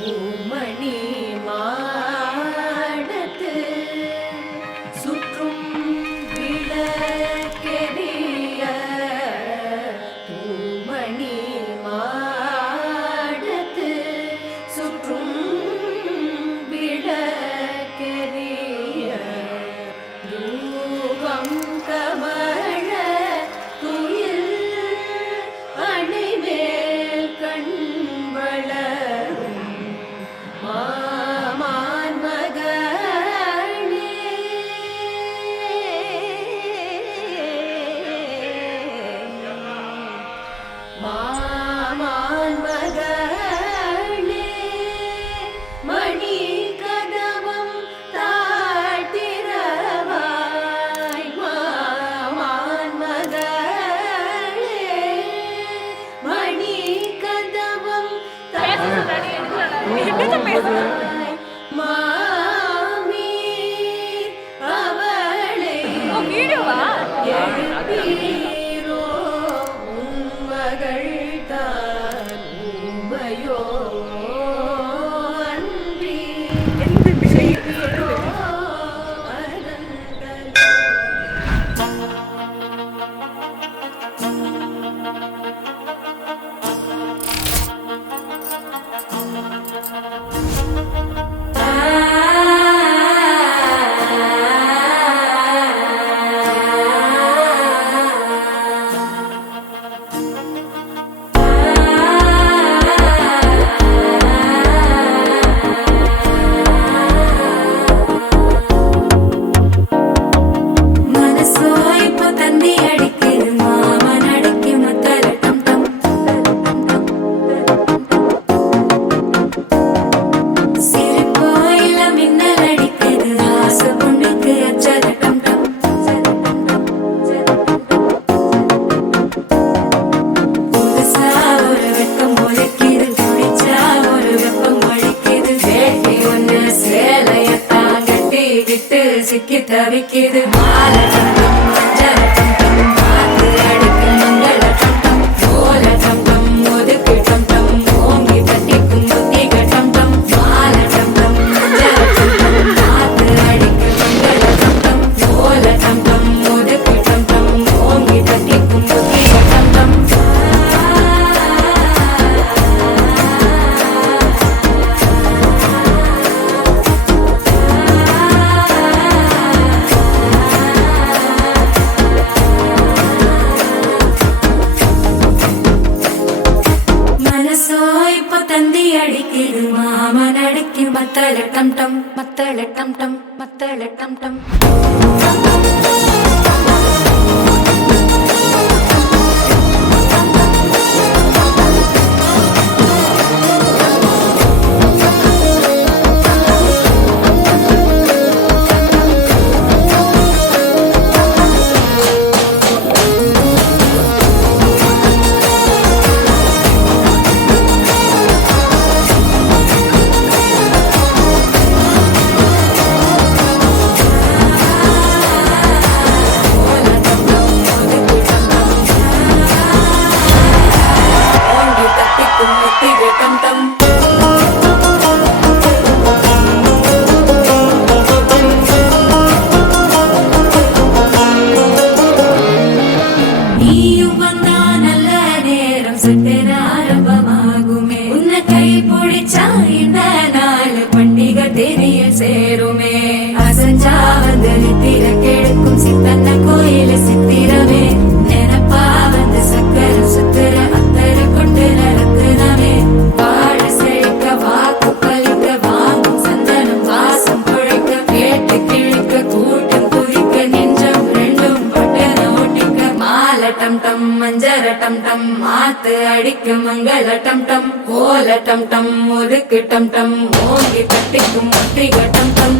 பூமணி மாடத்து சுற்றும் விளக்கெரிய பூமணி மாடத்து சுற்றும் விளக்கெரிய தூபம் கமழ துயில் அணிமேல் கண் வளரும் மாமான் மகளே மாமான் மகளே மணி கதவம் தாழ்த்திரவாய் மாமான் மகளே மணி கதவம் தாழ்த்திரவாய் மாமி அவளை எழுப்பீரோ உன்மகள் தான் உமையோ அன்றி அனந்தலோ சிக்கி தவிக்கிது மாலை டம்டம் மஞ்சள் டம்டம் மாத்து அடிக்கு மங்கள டம்டம் கோல டம்டம் ஒதுக்கு டம்டம் ஓங்கி தட்டிக்கும் புத்திக டம்டம் மாலை டம்டம் மஞ்சள் டம்டம் மாத்து அடிக்கு மங்கள டம்டம் கோல டம்டம் ஒதுக்கு டம்டம் ஓங்கி தட்டிக்கும் புத்திக டம்டம் தந்தி அடிக்கிது மாமன் அடிக்கி மத்தள டம்டம் மத்தள டம்டம் மத்தள டம்டம் சேருமே அசஞ்சா வந்து நித்திர கெடுக்கும் சித்தன்ன கோயில சித்திரமே நினப்பா வந்து சக்கர சுத்திர அத்தர கொண்டு நடக்குதமே வாழ செழிக்க வாக்கு பலிக்க வாங்கும் சந்தனம் வாசம் குழைக்க கேட்டு கிழிக்க கூட்டம் குதிக்க நெஞ்சம் ரெண்டும் பொட்டன ஒட்டிக்க மாலை டம்டம் மஞ்சர டம்டம் மாத்து அடிக்க மங்கள டம்டம் கோல டம்டம் ஒதுக்கு டம்டம் ஓங்கி தட்டிக்கும் முட்டிக டம்டம்